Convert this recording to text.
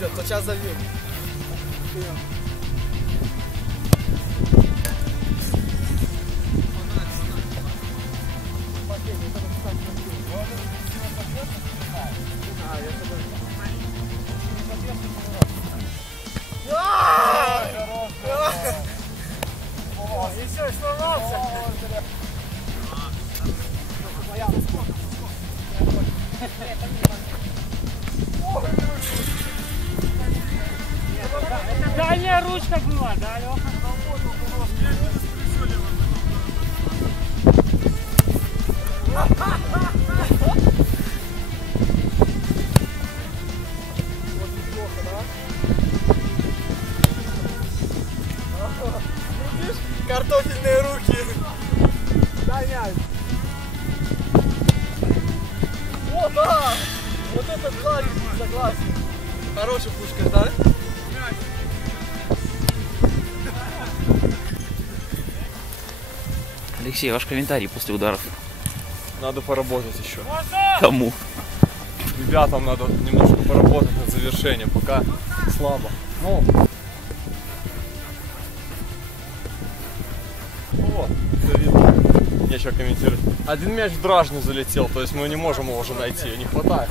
идет, то сейчас забьет. Еще сломался. Дальняя ручка была, да, Леха? Видишь? Картофельные руки. Дай мяч. О, да! Вот это класс, согласен. Хорошая пушка, да? Алексей, ваш комментарий после ударов. Надо поработать еще. Кому? Ребятам надо немножко поработать над завершением, пока слабо. Ну, вот, все видно. Нечего комментировать. Один мяч в дражню залетел, то есть мы не можем его уже найти, не хватает.